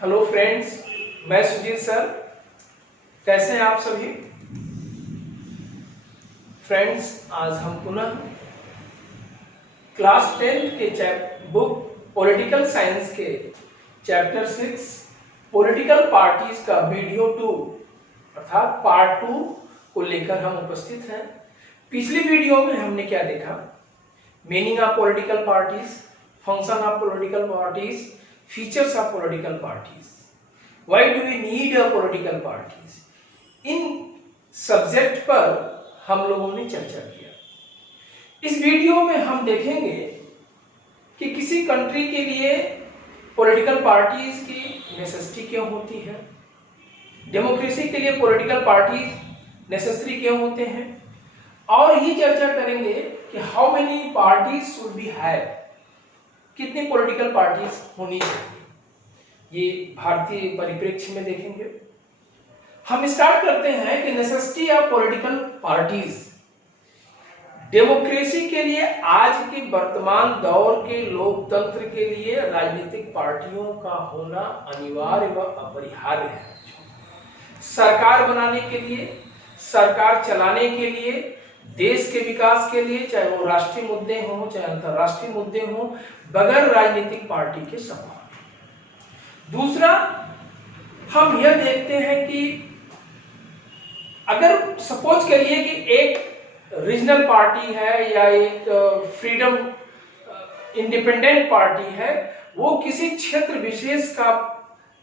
Hello friends, मैं Sujit sir. कैसे हैं आप सभी फ्रेंड्स? आज हम पुनः क्लास 10 के बुक पॉलिटिकल साइंस के चैप्टर 6 पॉलिटिकल पार्टीज का वीडियो 2 अर्थात पार्ट 2 को लेकर हम उपस्थित हैं। पिछली वीडियो में हमने क्या देखा? Meaning of political parties, function of political parties, features of political parties, why do we need a political parties. इन सब्जेक्ट पर हम लोगों ने चर्चा किया। इस वीडियो में हम देखेंगे कि किसी कंट्री के लिए पॉलिटिकल पार्टीज की नेसेसिटी क्यों होती है, डेमोक्रेसी के लिए पॉलिटिकल पार्टीज नेसेसरी क्यों होते हैं, और ये चर्चा करेंगे कि how many parties should be have, कितनी पॉलिटिकल पार्टीज होनी चाहिए। ये भारतीय परिप्रेक्ष्य में देखेंगे। हम स्टार्ट करते हैं कि necessity of political parties. Democracy के लिए, आज के वर्तमान दौर के लोकतंत्र के लिए राजनीतिक पार्टियों का होना अनिवार्य व अपरिहार्य है। सरकार बनाने के लिए, सरकार चलाने के लिए, देश के विकास के लिए, चाहे वो राष्ट्रीय मुद्दे हों चाहे अंतरराष्ट्रीय मुद्दे हों, बगैर राजनीतिक पार्टी के संभव। दूसरा, हम यह देखते हैं कि अगर सपोज करिए कि एक रीजनल पार्टी है या एक फ्रीडम इंडिपेंडेंट पार्टी है, वो किसी क्षेत्र विशेष का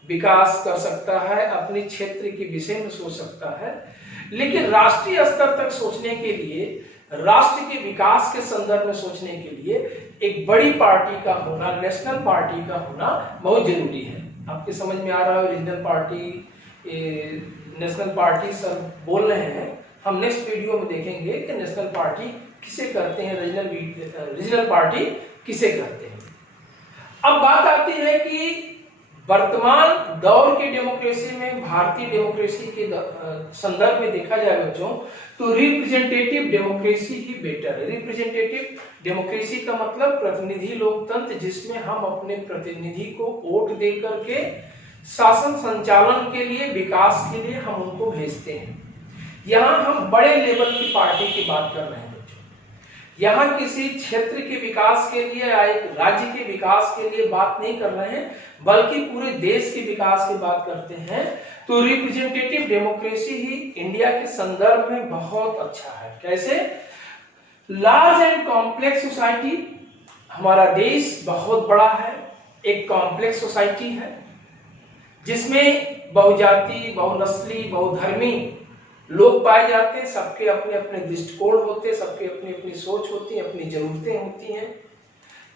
विकास कर सकता है, अपने क्षेत्र के विषय में सोच सकता है, लेकिन राष्ट्रीय स्तर तक सोचने के लिए, राष्ट्र के विकास के संदर्भ में सोचने के लिए एक बड़ी पार्टी का होना, नेशनल पार्टी का होना बहुत जरूरी है। आपके समझ में आ रहा है रीजनल पार्टी, नेशनल पार्टी सब बोल रहे हैं। हम नेक्स्ट वीडियो में देखेंगे कि नेशनल पार्टी किसे कहते हैं, रीजनल पार्टी किसे कहते हैं। अब बात आती है कि वर्तमान दौर की डेमोक्रेसी में, भारतीय डेमोक्रेसी के संदर्भ में देखा जाए बच्चों, तो रिप्रेजेंटेटिव डेमोक्रेसी ही बेटर है। रिप्रेजेंटेटिव डेमोक्रेसी का मतलब प्रतिनिधि लोकतंत्र, जिसमें हम अपने प्रतिनिधि को वोट दे करके शासन संचालन के लिए, विकास के लिए हम उनको भेजते हैं। यहाँ हम बड़े लेवल की पार्टी की बात कर रहे हैं बच्चों। यहाँ किसी क्षेत्र के विकास के लिए या एक राज्य के विकास के लिए बात नहीं कर रहे हैं, बल्कि पूरे देश के विकास की बात करते हैं। तो रिप्रेजेंटेटिव डेमोक्रेसी ही इंडिया के संदर्भ में बहुत अच्छा है। कैसे? लार्ज एंड कॉम्प्लेक्स सोसाइटी, हमारा देश बहुत बड़ा है, एक कॉम्प्लेक्स सोसाइटी है जिसमें बहुजाति, बहुनस्ली, बहुधर्मी लोग पाए जाते हैं। सबके अपने अपने दृष्टिकोण होते हैं, सबके अपनी अपनी सोच होती है, अपनी जरूरतें होती हैं।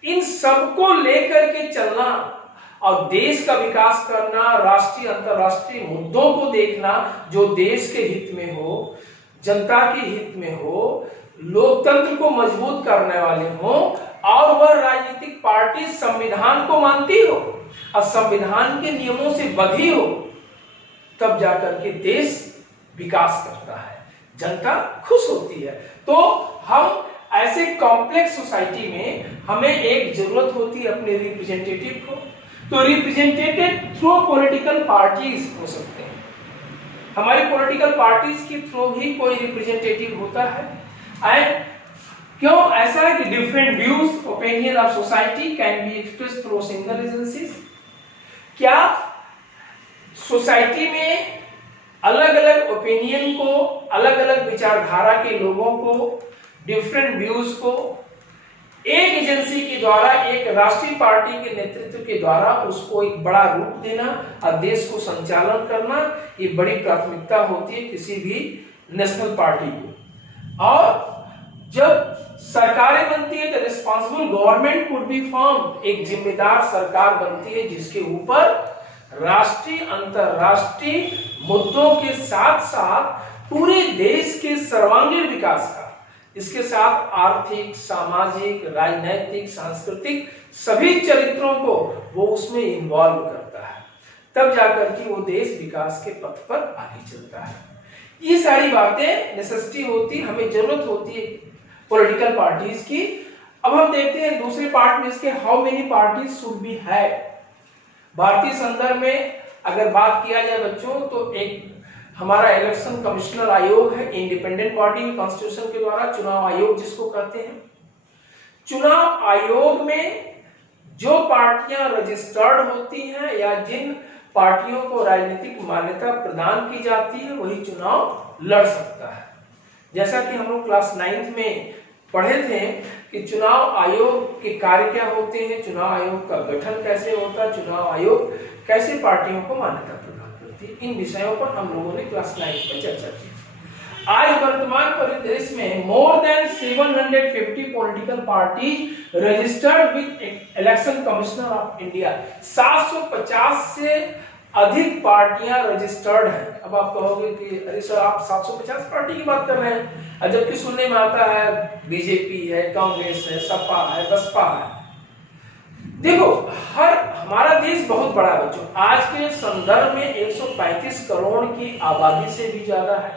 इन सबको लेकर के चलना और देश का विकास करना, राष्ट्रीय अंतरराष्ट्रीय मुद्दों को देखना जो देश के हित में हो, जनता के हित में हो, लोकतंत्र को मजबूत करने वाले हो, और वह राजनीतिक पार्टी संविधान को मानती हो और संविधान के नियमों से बंधी हो, तब जाकर के देश विकास करता है, जनता खुश होती है। तो हम ऐसे कॉम्प्लेक्स सोसाइटी में हमें एक जरूरत होती है अपने रिप्रेजेंटेटिव को। तो रिप्रेजेंटेटिव थ्रू पॉलिटिकल पार्टीज हो सकते हैं। हमारी पॉलिटिकल पार्टीज के थ्रू ही कोई रिप्रेजेंटेटिव होता है। एंड क्यों ऐसा है कि different views, opinion of society can be express through single agencies. क्या सोसाइटी में अलग अलग ओपिनियन को, अलग अलग विचारधारा के लोगों को, डिफरेंट व्यूज को एक एजेंसी के द्वारा, एक राष्ट्रीय पार्टी के नेतृत्व के द्वारा उसको एक बड़ा रूप देना और देश को संचालन करना, ये बड़ी प्राथमिकता होती है किसी भी नेशनल पार्टी को। और जब सरकारें बनती है तो responsible government could be form, एक जिम्मेदार सरकार बनती है जिसके ऊपर राष्ट्रीय अंतरराष्ट्रीय मुद्दों के साथ साथ पूरे देश के सर्वांगीण विकास का, इसके साथ आर्थिक, सामाजिक, राजनैतिक, सांस्कृतिक सभी चरित्रों को वो उसमें इन्वॉल्व करता है। तब जाकर के वो देश विकास के पथ पर आगे चलता है। ये सारी बातें नेसेसिटी होती, हमें जरूरत होती है पॉलिटिकल पार्टीज की। अब हम देखते हैं दूसरे पार्ट में इसके, how many parties should be have. भारतीय संदर्भ में अगर बात किया जाए बच्चों, तो एक हमारा इलेक्शन कमिश्नर आयोग है, इंडिपेंडेंट बॉडी, कॉन्स्टिट्यूशन के द्वारा चुनाव आयोग जिसको कहते हैं। चुनाव आयोग में जो पार्टियां रजिस्टर्ड होती हैं या जिन पार्टियों को राजनीतिक मान्यता प्रदान की जाती है वही चुनाव लड़ सकता है। जैसा कि हम लोग क्लास 9th में पढ़े थे कि चुनाव आयोग के कार्य क्या होते हैं, चुनाव आयोग का गठन कैसे होता है, चुनाव आयोग कैसे पार्टियों को मान्यता प्रदान करती है, इन विषयों पर हम लोगों ने क्लास 9th में चर्चा की। आज वर्तमान परिदृश्य में more than 750 political parties registered with election commissioner of India. 750 से अधिक पार्टियां रजिस्टर्ड हैं। अब आप कहोगे कि अरे सर आप 750 पार्टी की बात कर रहे हैं, जबकि सुनने में आता है बीजेपी है, कांग्रेस है, सपा है, बसपा है। देखो हमारा देश बहुत बड़ा है बच्चों, आज के संदर्भ में 135 करोड़ की आबादी से भी ज्यादा है।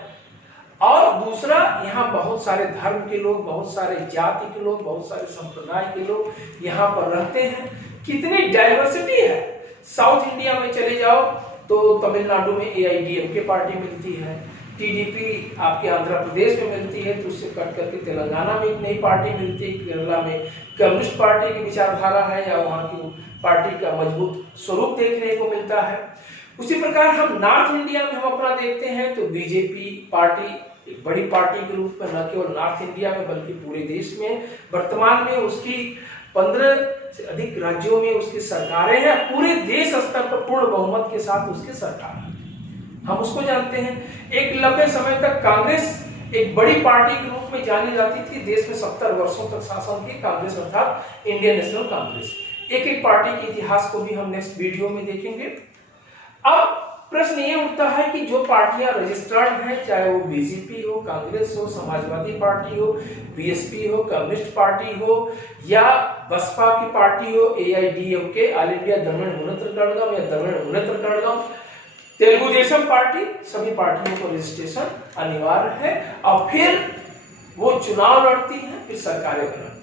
और दूसरा, यहाँ बहुत सारे धर्म के लोग, बहुत सारे जाति के लोग, बहुत सारे संप्रदाय के लोग यहाँ पर रहते हैं। कितनी डाइवर्सिटी है। साउथ इंडिया में चले जाओ तो तमिलनाडु में AIDMK पार्टी मिलती है, TDP आपके आंध्र प्रदेश में मिलती है, तो उससे कट करके तेलंगाना में एक नई पार्टी मिलती है, केरला में कम्युनिस्ट पार्टी की विचारधारा है या वहाँ की पार्टी का मजबूत स्वरूप देखने को मिलता है। उसी प्रकार हम नॉर्थ इंडिया में हम अपना देखते हैं तो बीजेपी पार्टी एक बड़ी पार्टी के रूप में न केवल नॉर्थ इंडिया में बल्कि पूरे देश में वर्तमान में उसकी 15 से अधिक राज्यों में उसकी सरकारें हैं। पूरे देश स्तर पर पूर्ण बहुमत के साथ उसकी सरकार है, हम उसको जानते हैं। एक लंबे समय तक कांग्रेस एक बड़ी पार्टी के रूप में जानी जाती थी, देश में 70 वर्षों तक शासन की कांग्रेस अर्थात इंडियन नेशनल कांग्रेस। एक एक पार्टी के इतिहास को भी हम नेक्स्ट वीडियो में देखेंगे। अब प्रश्न ये उठता है कि जो पार्टियां रजिस्टर्ड हैं, चाहे वो बीजेपी हो, कांग्रेस हो, समाजवादी पार्टी हो, BSP हो, कम्युनिस्ट पार्टी हो या बसपा की पार्टी हो, AIDMK all India Dravida Munnetra Kazhagam या द्रविड़ मुनेत्र कड़गम, तेलुगु देशम पार्टी, सभी पार्टियों को रजिस्ट्रेशन अनिवार्य है और फिर वो चुनाव लड़ती है, फिर सरकारें बनाती है।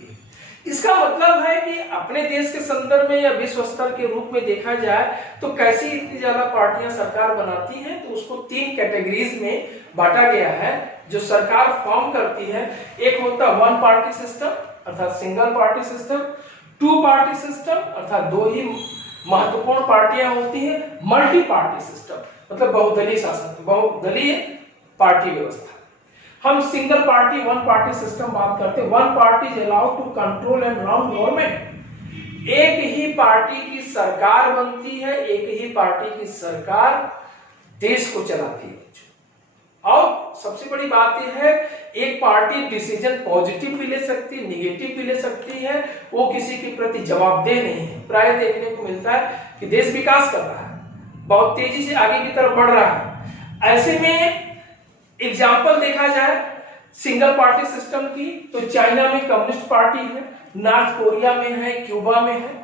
इसका मतलब है कि अपने देश के संदर्भ में या विश्व स्तर के रूप में देखा जाए तो कैसी इतनी ज्यादा पार्टियां सरकार बनाती हैं, तो उसको 3 कैटेगरीज में बांटा गया है जो सरकार फॉर्म करती है। एक होता है 1 पार्टी सिस्टम अर्थात single party system, 2 party system अर्थात 2 ही महत्वपूर्ण पार्टियां होती है, मल्टी पार्टी सिस्टम मतलब बहुदलीय शासन, बहुदलीय पार्टी व्यवस्था। हम सिंगल पार्टी 1 पार्टी सिस्टम बात करते हैं। 1 party is allowed to control and run government. एक ही पार्टी की सरकार बनती है, एक ही पार्टी की सरकार देश को चलाती है। और सबसे बड़ी बात यह है, एक पार्टी डिसीजन पॉजिटिव भी ले सकती है, निगेटिव भी ले सकती है, वो किसी के प्रति जवाबदेह नहीं है। प्राय देखने को मिलता है कि देश विकास कर रहा है, बहुत तेजी से आगे की तरफ बढ़ रहा है। ऐसे में एग्जाम्पल देखा जाए सिंगल पार्टी सिस्टम की तो चाइना में कम्युनिस्ट पार्टी है, नॉर्थ कोरिया में है, क्यूबा में है।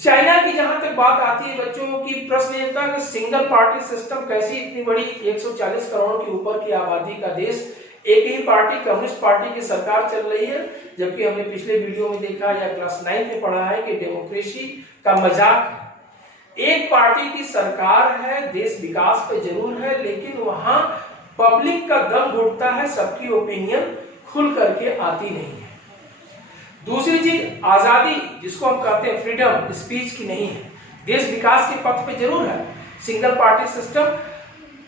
चाइना की जहां तक बात आती है बच्चों की, प्रश्न ये था कि सिंगल पार्टी सिस्टम कैसी, इतनी बड़ी 140 करोड़ के ऊपर की आबादी का देश, एक ही पार्टी कम्युनिस्ट पार्टी की सरकार चल रही है, जबकि हमने पिछले वीडियो में देखा या क्लास 9 में पढ़ा है कि डेमोक्रेसी का मजाक है। एक पार्टी की सरकार है, देश विकास पे जरूर है, लेकिन वहां पब्लिक का दम घुटता है, सबकी ओपिनियन खुल करके आती नहीं है। दूसरी चीज आजादी, जिसको हम कहते हैं फ्रीडम स्पीच की नहीं है। देश विकास के पथ पे जरूर है। सिंगल पार्टी सिस्टम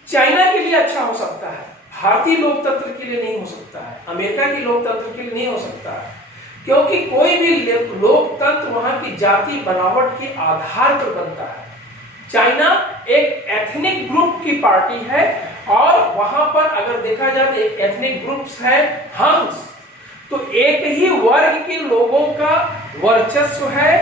चाइना के लिए अच्छा हो सकता है, भारतीय लोकतंत्र के लिए नहीं हो सकता है, अमेरिका की लोकतंत्र के लिए नहीं हो सकता है, क्योंकि कोई भी लोकतंत्र वहां की जाति बनावट के आधार पर बनता है। चाइना एक एथनिक ग्रुप की पार्टी है और वहां पर अगर देखा जाए तो एक एथनिक ग्रुप्स है हंस, तो एक ही वर्ग के लोगों का वर्चस्व है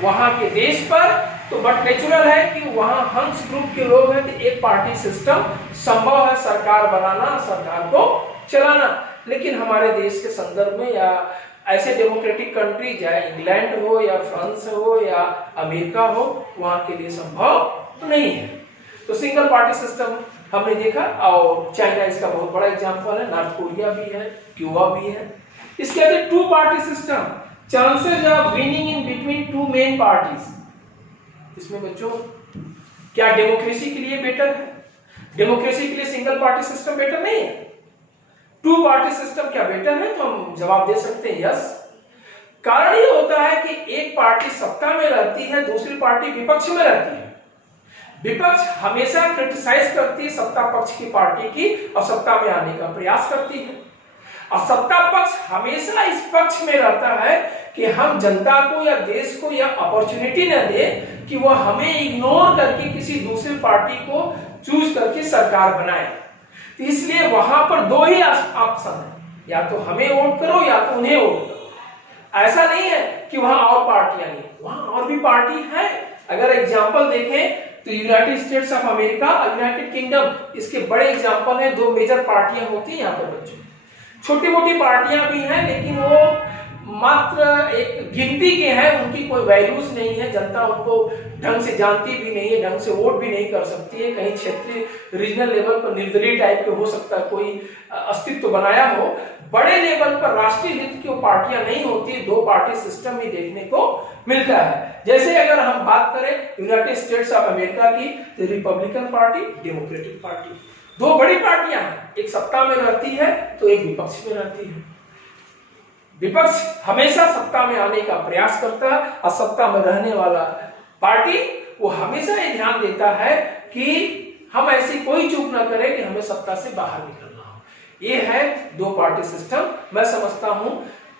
वहां के देश पर। तो बट नेचुरल है कि वहां हंस ग्रुप के लोग हैं, तो एक पार्टी सिस्टम संभव है सरकार बनाना, सरकार को चलाना। लेकिन हमारे देश के संदर्भ में या ऐसे डेमोक्रेटिक कंट्री चाहे इंग्लैंड हो या फ्रांस हो या अमेरिका हो, वहां के लिए संभव नहीं है। तो सिंगल पार्टी सिस्टम हमने देखा और चाइना इसका बहुत बड़ा एग्जांपल है, नॉर्थ कोरिया भी है, क्यूबा भी है। इसके आगे 2 party system, chances of winning in between 2 main parties. इसमें बच्चों क्या डेमोक्रेसी के लिए बेटर है? डेमोक्रेसी के लिए सिंगल पार्टी सिस्टम बेटर नहीं है। टू पार्टी सिस्टम क्या बेटर है? तो हम जवाब दे सकते हैं यस। कारण ये होता है कि एक पार्टी सत्ता में रहती है, दूसरी पार्टी विपक्ष में रहती है। विपक्ष हमेशा क्रिटिसाइज करती है सत्ता पक्ष की पार्टी की और सत्ता में आने का प्रयास करती है, और सत्ता पक्ष हमेशा इस पक्ष में रहता है कि हम जनता को या देश को यह अपॉर्चुनिटी न दे कि वह हमें इग्नोर करके किसी दूसरी पार्टी को चूज करके सरकार बनाए। तो इसलिए वहां पर दो ही ऑप्शन है, या तो हमें वोट करो या तो उन्हें वोट करो। ऐसा नहीं है कि वहां और पार्टियां नहीं, वहां और भी पार्टी है। अगर एग्जाम्पल देखें तो United states of America, United kingdom, इसके बड़े एग्जाम्पल है। दो मेजर पार्टियां होती हैं यहाँ पर बच्चों। छोटी मोटी पार्टियां भी हैं लेकिन वो मात्र एक गिनती के हैं, उनकी कोई वैल्यूज नहीं है, जनता उनको ढंग से जानती भी नहीं है, ढंग से वोट भी नहीं कर सकती है। कहीं क्षेत्रीय रीजनल लेवल पर निर्दलीय टाइप के हो सकता है, कोई अस्तित्व बनाया हो। बड़े लेवल पर राष्ट्रीय हित की वो पार्टियां नहीं होती, दो पार्टी सिस्टम ही देखने को मिलता है। जैसे अगर हम बात करें यूनाइटेड स्टेट्स ऑफ अमेरिका की, तो रिपब्लिकन पार्टी, डेमोक्रेटिक पार्टी, दो बड़ी पार्टियां हैं, एक सत्ता में रहती है तो एक विपक्ष में रहती है। विपक्ष हमेशा सत्ता में आने का प्रयास करता है और सत्ता में रहने वाला पार्टी वो हमेशा ये ध्यान देता है कि हम ऐसी कोई चूक ना करें कि हमें सत्ता से बाहर निकलना हो। ये है दो पार्टी सिस्टम। मैं समझता हूं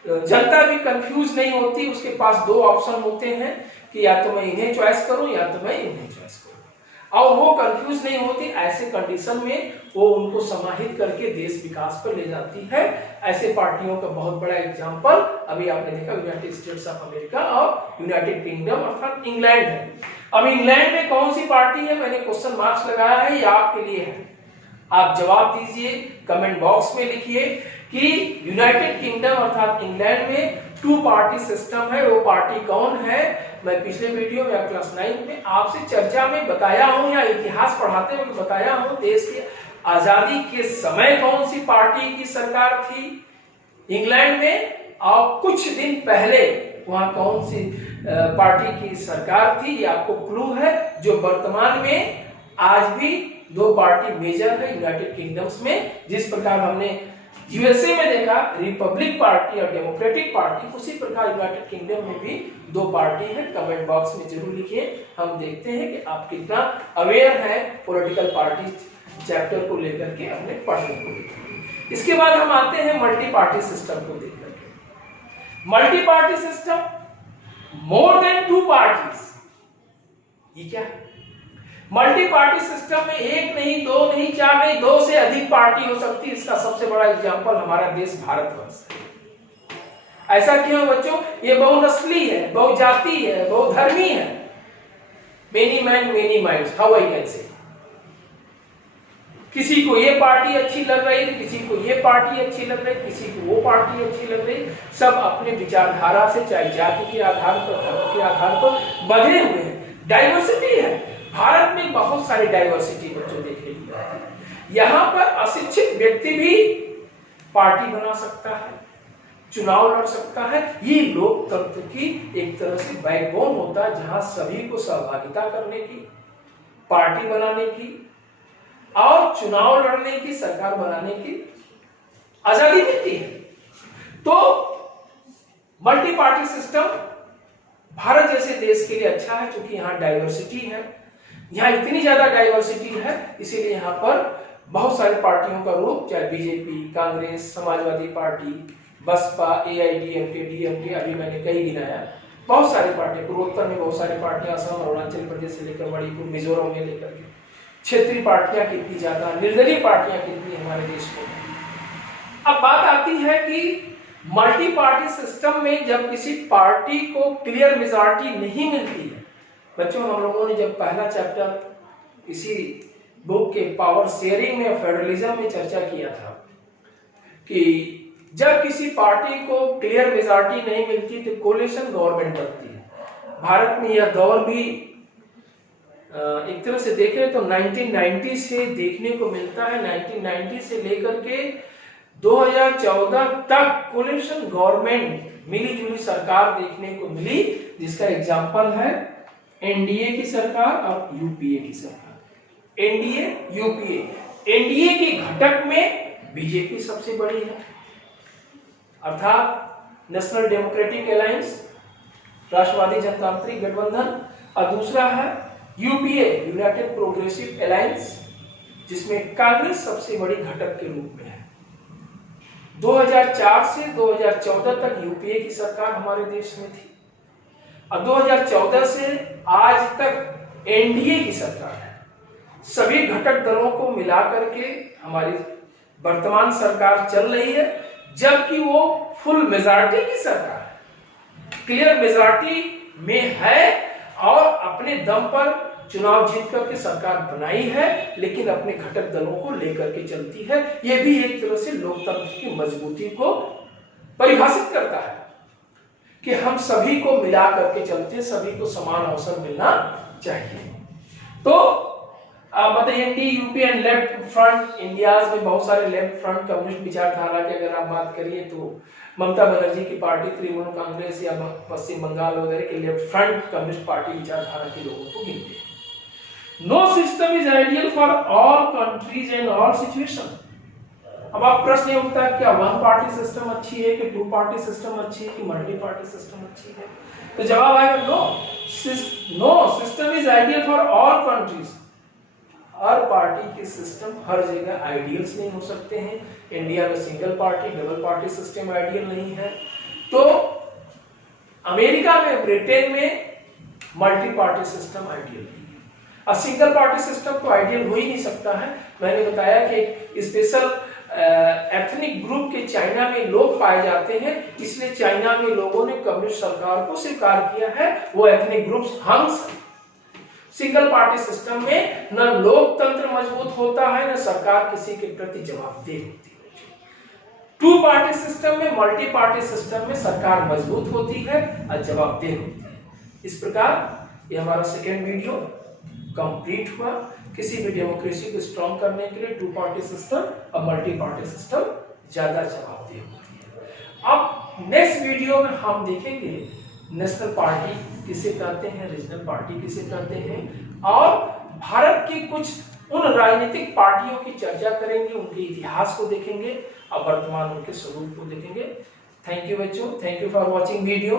जनता भी कंफ्यूज नहीं होती, उसके पास दो ऑप्शन होते हैं कि या तो मैं इन्हें चॉइस करूं या तो मैं इन्हें चॉइस करूं, और वो कंफ्यूज नहीं होती। ऐसे कंडीशन में वो उनको समाहित करके देश विकास पर ले जाती है। ऐसे पार्टियों का बहुत बड़ा एग्जांपल अभी आपने देखा यूनाइटेड स्टेट्स ऑफ अमेरिका और यूनाइटेड किंगडम अर्थात इंग्लैंड है। अब इंग्लैंड में कौन सी पार्टी है, मैंने क्वेश्चन मार्क्स लगाया है, ये आपके लिए है। आप जवाब दीजिए, कमेंट बॉक्स में लिखिए कि यूनाइटेड किंगडम अर्थात इंग्लैंड में टू पार्टी सिस्टम है, वो पार्टी कौन है। मैं पिछले वीडियो में क्लास 9 में आपसे चर्चा में बताया हूं या इतिहास पढ़ाते हुए बताया हूं, देश की आजादी के समय कौन सी पार्टी की सरकार थी इंग्लैंड में, और कुछ दिन पहले वहां कौन सी पार्टी की सरकार थी। ये आपको क्लू है। जो वर्तमान में आज भी दो पार्टी मेजर है यूनाइटेड किंगडम्स में, जिस प्रकार हमने यूएसए में देखा रिपब्लिक पार्टी और डेमोक्रेटिक पार्टी, उसी प्रकार यूनाइटेड किंगडम में भी दो पार्टी है। कमेंट बॉक्स में जरूर लिखिए, हम देखते हैं कि आप कितना अवेयर है पॉलिटिकल पार्टी चैप्टर को लेकर के अपने पढ़ने को। इसके बाद हम आते हैं मल्टी पार्टी सिस्टम को देख करके। Multi party system, more than two parties, ये क्या है? मल्टी पार्टी सिस्टम में एक नहीं, दो नहीं, चार नहीं, दो से अधिक पार्टी हो सकती है। इसका सबसे बड़ा एग्जांपल हमारा देश भारतवर्ष है। ऐसा क्यों बच्चों? ये बहुनस्ली है, बहुजाति है, बहुधर्मी है। Many man many minds, how I can say. किसी को ये पार्टी अच्छी लग रही है, किसी को ये पार्टी अच्छी लग रही है, किसी को वो पार्टी अच्छी लग रही है। सब अपने विचारधारा से, चाहे जाति के आधार पर, धर्म के आधार पर बंधे हुए हैं। डाइवर्सिटी है भारत में, बहुत सारी डाइवर्सिटी बच्चों देखने को मिलती है। यहाँ पर अशिक्षित व्यक्ति भी पार्टी बना सकता है, चुनाव लड़ सकता है। ये लोकतंत्र की एक तरह से बैकबोन होता है, जहां सभी को सहभागिता करने की, पार्टी बनाने की और चुनाव लड़ने की, सरकार बनाने की आजादी मिलती है। तो मल्टी पार्टी सिस्टम भारत जैसे देश के लिए अच्छा है, क्योंकि यहाँ डाइवर्सिटी है। यहाँ इतनी ज्यादा डाइवर्सिटी है, इसीलिए यहाँ पर बहुत सारी पार्टियों का रूप, चाहे BJP, Congress, Samajwadi party, Baspa, AIDMK, DMK, अभी मैंने कई गिनाया, बहुत सारी पार्टियां। पूर्वोत्तर में बहुत सारी पार्टियां, असम, अरुणाचल प्रदेश से लेकर मणिपुर, मिजोरम में लेकर के क्षेत्रीय पार्टियां कितनी ज्यादा, निर्दलीय पार्टियां कितनी हमारे देश में। अब बात आती है कि मल्टी पार्टी सिस्टम में जब किसी पार्टी को क्लियर मेजॉरिटी नहीं मिलती है, बच्चों हम लोगों ने जब पहला चैप्टर इसी बुक के पावर शेयरिंग में, फेडरलिज्म में चर्चा किया था कि जब किसी पार्टी को क्लियर मेजॉरिटी नहीं मिलती तो कोलिशन गवर्नमेंट बनती है। भारत में यह दौर भी एक तरह से देख रहे तो 1990 से देखने को मिलता है। 1990 से लेकर के 2014 तक कोलिशन गवर्नमेंट, मिली जुली सरकार देखने को मिली, जिसका एग्जाम्पल है एनडीए की सरकार और यूपीए की सरकार। एनडीए यूपीए, एनडीए के घटक में बीजेपी सबसे बड़ी है, अर्थात नेशनल डेमोक्रेटिक अलायंस, राष्ट्रवादी जनतांत्रिक गठबंधन, और दूसरा है यूपीए, यूनाइटेड प्रोग्रेसिव अलायंस, जिसमें कांग्रेस सबसे बड़ी घटक के रूप में है। 2004 से 2014 तक यूपीए की सरकार हमारे देश में थी और 2014 से आज तक एनडीए की सरकार है। सभी घटक दलों को मिलाकर के हमारी वर्तमान सरकार चल रही है, जबकि वो फुल मेजॉरिटी की सरकार है, क्लियर मेजॉरिटी में है और अपने दम पर चुनाव जीत करके सरकार बनाई है, लेकिन अपने घटक दलों को लेकर के चलती है। यह भी एक तरह से लोकतंत्र की मजबूती को परिभाषित करता है कि हम सभी को मिला करके चलते, सभी को समान अवसर मिलना चाहिए। तो मतलब NDA, UPA and left front, India में बहुत सारे लेफ्ट फ्रंट कम्युनिस्ट विचारधारा की अगर आप बात करिए तो ममता बनर्जी की पार्टी तृणमूल कांग्रेस या पश्चिम बंगाल वगैरह के लेफ्ट फ्रंट कम्युनिस्ट पार्टी विचारधारा के लोगों को गिनते हैं। No system is ideal for all countries and all situation. अब आप प्रश्न ये उठता है क्या वन पार्टी सिस्टम अच्छी है कि टू पार्टी सिस्टम अच्छी है कि मल्टी पार्टी सिस्टम अच्छी है? तो जवाब आएगा no system is ideal for all countries. हर पार्टी के सिस्टम हर जगह आइडियल्स नहीं हो सकते हैं। इंडिया में single party double party system ideal नहीं है, तो अमेरिका में, ब्रिटेन में मल्टी पार्टी सिस्टम आइडियल नहीं है। और सिंगल पार्टी सिस्टम तो आइडियल हो ही नहीं सकता है। मैंने बताया कि स्पेशल एथनिक ग्रुप के चाइना में लोग पाए जाते हैं, इसलिए चाइना में लोगों ने कम्युनिस्ट सरकार को स्वीकार किया है। वो एथनिक ग्रुप्स हंस। सिंगल पार्टी सिस्टम में न लोकतंत्र मजबूत होता है, न सरकार किसी के प्रति जवाबदेह होती है। टू पार्टी सिस्टम में, मल्टी पार्टी सिस्टम में सरकार मजबूत होती है और जवाबदेह होती है। इस प्रकार ये हमारा सेकेंड वीडियो कंप्लीट हुआ। किसी भी डेमोक्रेसी को स्ट्रॉन्ग करने के लिए टू पार्टी सिस्टम और मल्टी पार्टी सिस्टम ज्यादा जवाबदेह होती है। अब नेक्स्ट वीडियो में हम देखेंगे नेशनल पार्टी किसे कहते हैं, रीजनल पार्टी किसे कहते हैं, और भारत की कुछ उन राजनीतिक पार्टियों की चर्चा करेंगे, उनके इतिहास को देखेंगे और वर्तमान उनके स्वरूप को देखेंगे। थैंक यू बच्चों, thank you for watching video.